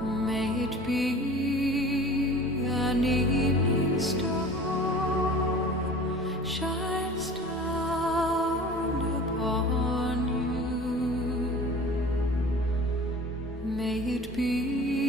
May it be an evening star shines down upon you. May it be